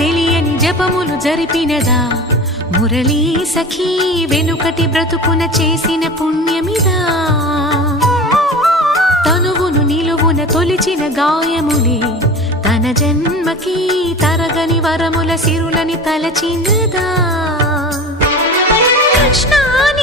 తెలియని జపములు జరిపినదా మురళీ సఖీ వెనుకటి బ్రతుకున చేసిన పుణ్యమిదా తనువును నిలువున తొలిచిన గాయములే తన జన్మకి తరగని వరముల సిరులని తలచినదా కృష్ణాని